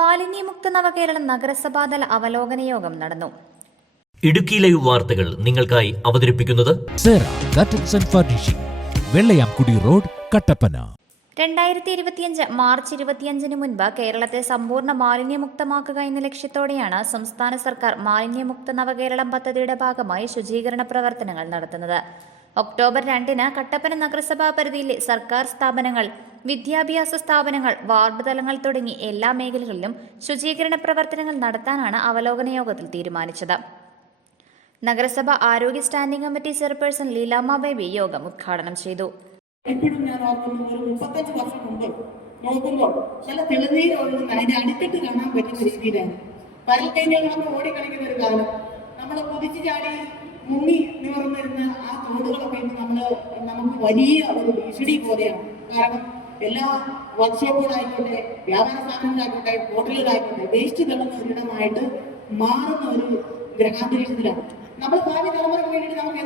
മാലിന്യമുക്ത നവകേരളം നഗരസഭാതല അവലോകന യോഗം നടന്നു. ഇടുക്കി ലൈവ് വാർത്തകൾ നിങ്ങൾക്കായി അവതരിപ്പിക്കുന്നത് വെള്ളയാംകുടി റോഡ്, കട്ടപ്പന. 2025 മാർച്ച് 25 മുൻപ് കേരളത്തെ സമ്പൂർണ്ണ മാലിന്യമുക്തമാക്കുക എന്ന ലക്ഷ്യത്തോടെയാണ് സംസ്ഥാന സർക്കാർ മാലിന്യമുക്ത നവകേരളം പദ്ധതിയുടെ ഭാഗമായി ശുചീകരണ പ്രവർത്തനങ്ങൾ നടത്തുന്നത്. ഒക്ടോബർ 2-ന് കട്ടപ്പന നഗരസഭാ പരിധിയിലെ സർക്കാർ സ്ഥാപനങ്ങൾ, വിദ്യാഭ്യാസ സ്ഥാപനങ്ങൾ, വാർഡ് തലങ്ങൾ തുടങ്ങി എല്ലാ മേഖലകളിലും ശുചീകരണ പ്രവർത്തനങ്ങൾ നടത്താനാണ് അവലോകന യോഗത്തിൽ തീരുമാനിച്ചത്. നഗരസഭ ആരോഗ്യ standing committee chairperson Leelamma baby യോഗം ഉദ്ഘാടനം ചെയ്തു. എപ്പോഴും ഞാൻ ഓർക്കുന്നു, ഒരു 35 വർഷം മുമ്പ് നോക്കുമ്പോൾ നല്ല തെളിനീര് ഒഴുകുന്ന അതിന്റെ അടിത്തട്ട് കാണാൻ പറ്റുന്ന രീതിയിലാണ് പരൽക്കൈകളൊക്കെ ഓടിക്കളിക്കുന്ന ഒരു കാലം. നമ്മൾ കുതിച്ചു ചാടി മുങ്ങി നിവർന്നിരുന്ന ആ തോടുകളൊക്കെ ഇന്ന് നമുക്ക് വലിയ ഒരു ഭീഷണി പോലെയാണ്. കാരണം എല്ലാ വർക്ക്ഷോപ്പുകളായിക്കോട്ടെ, വ്യാപാര സ്ഥാപനങ്ങളായിക്കോട്ടെ, ഹോട്ടലുകളായിക്കോട്ടെ, വേസ്റ്റ് തള്ളുന്ന ഒരിടമായിട്ട് മാറുന്ന ഒരു ഗ്രഹാന്തരീക്ഷത്തിലാണ്. നമ്മൾ ഭാവി തലമുറയ്ക്ക് വേണ്ടിയിട്ട് നമുക്ക്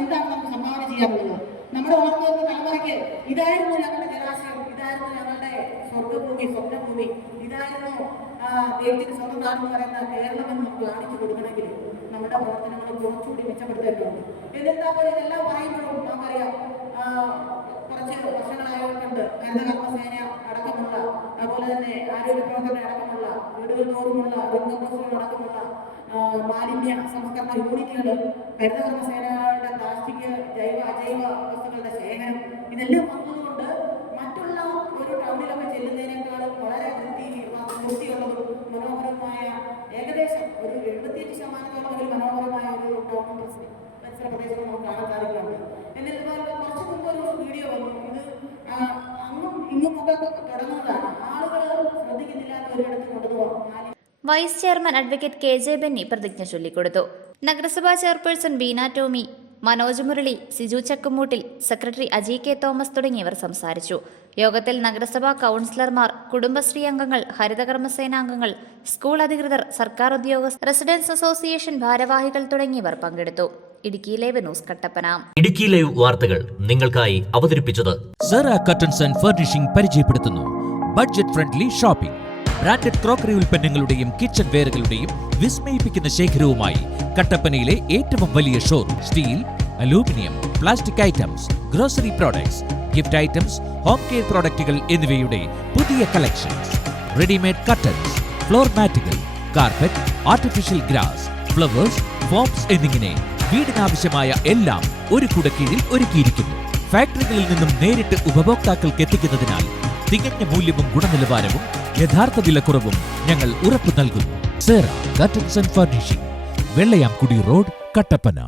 എന്താണ് നമുക്ക് സംഭാവന ചെയ്യാറുള്ളത്? നമ്മുടെ വളർന്നു വരുന്ന തലമുറയ്ക്ക് ഇതായിരുന്നു ഞങ്ങളുടെ ജലാശയം, ഇതായിരുന്നു ഞങ്ങളുടെ സ്വർഗഭൂമി, സ്വപ്നഭൂമി, ഇതായിരുന്നു ദൈവത്തിന്റെ സ്വന്തം നാട് എന്ന് പറയുന്ന കേരളം എന്ന് നമുക്ക് കാണിച്ചു കൊടുക്കണമെങ്കിൽ നമ്മുടെ പ്രവർത്തനങ്ങൾ കുറച്ചുകൂടി മെച്ചപ്പെടുത്തേണ്ടതുണ്ട്. എന്നിരുന്നാൽ പോലെ ഇതെല്ലാം പറയുമ്പോഴും നമുക്കറിയാം, കുറച്ച് വർഷങ്ങളായവർക്കുണ്ട് ഹരിതകർമ്മസേന അടക്കമുള്ള, അതുപോലെ തന്നെ ആരോഗ്യ പ്രവർത്തനം അടക്കമുള്ള, വീടുകൾ തോറുമുള്ള അടക്കമുള്ള മാലിന്യ സംസ്കരണ യൂണിറ്റുകൾ, ഹരിതകർമ്മസേനയുടെ പ്ലാസ്റ്റിക്, ജൈവ അജൈവ വസ്തുക്കളുടെ ശേഖരം, ഇതെല്ലാം വന്നതുകൊണ്ട് മറ്റുള്ള ഒരു ടൗണിലൊക്കെ ചെല്ലുന്നതിനേക്കാളും വളരെ വൃത്തിയുള്ളതും മനോഹരമായ, ഏകദേശം ഒരു 75% ഒരു മനോഹരമായ ഒരു ടൗൺ പരിസര പ്രദേശങ്ങൾ നമുക്ക് കാണാൻ സാധിക്കുന്നുണ്ട്. എന്നിരുന്നാൽ കുറച്ച് മുമ്പ് ഒരു വീഡിയോ വന്നു. ഇത് അങ്ങും ഇങ്ങുമൊക്കെ തുടങ്ങുന്നതാണ്. ആളുകൾ ശ്രദ്ധിക്കുന്നില്ലാത്ത ഒരിടത്ത് കൊണ്ടുപോകാം. Vice chairman advocate KJ Benny പ്രതിജ്ഞ ചൊല്ലിക്കൊടുത്തു. നഗരസഭാ chairperson Beena Tomy, Manoj Murali, Siju Chakkumoottil, secretary Aji K Thomas തുടങ്ങിയവർ സംസാരിച്ചു. യോഗത്തിൽ നഗരസഭാ കൗൺസിലർമാർ, കുടുംബശ്രീ അംഗങ്ങൾ, ഹരിതകർമ്മസേന അംഗങ്ങൾ, സ്കൂൾ അധികൃതർ, സർക്കാർ ഉദ്യോഗസ്ഥർ, റെസിഡൻസ് അസോസിയേഷൻ ഭാരവാഹികൾ തുടങ്ങിയവർ പങ്കെടുത്തു. Idukki live news, Kattappana. Idukki live വാർത്തകൾ നിങ്ങൾക്കായി അവതരിപ്പിച്ചത് കർട്ടൻസ് ആൻഡ് ഫർണിഷിംഗ് പരിചയപ്പെടുത്തുന്നു budget friendly shopping. Branded crockery ഉൽപ്പന്നങ്ങളുടെയും കിച്ചൺ വെയറുകളുടെയും വിസ്മയിപ്പിക്കുന്ന ശേഖരവുമായി കട്ടപ്പനയിലെ ഏറ്റവും വലിയ showroom. Steel, aluminium, plastic items, grocery products, gift items, home care പ്രോഡക്റ്റുകൾ എന്നിവയുടെ പുതിയ കളക്ഷൻസ്. റെഡിമെയ്ഡ് കർട്ടൻസ്, ഫ്ലോർ മാറ്റുകൾ, carpet, artificial grass, flowers, foams എന്നിങ്ങനെ വീടിനാവശ്യമായ എല്ലാം ഒരു കുടക്കീഴിൽ ഒരുക്കിയിരിക്കുന്നു. ഫാക്ടറികളിൽ നിന്നും നേരിട്ട് ഉപഭോക്താക്കൾക്ക് എത്തിക്കുന്നതിനാൽ തികഞ്ഞ മൂല്യവും ഗുണനിലവാരവും യഥാർത്ഥ വിലക്കുറവും ഞങ്ങൾ ഉറപ്പു നൽകുന്നു. Curtains and furnishing, Vellayamkudi road, Kattappana.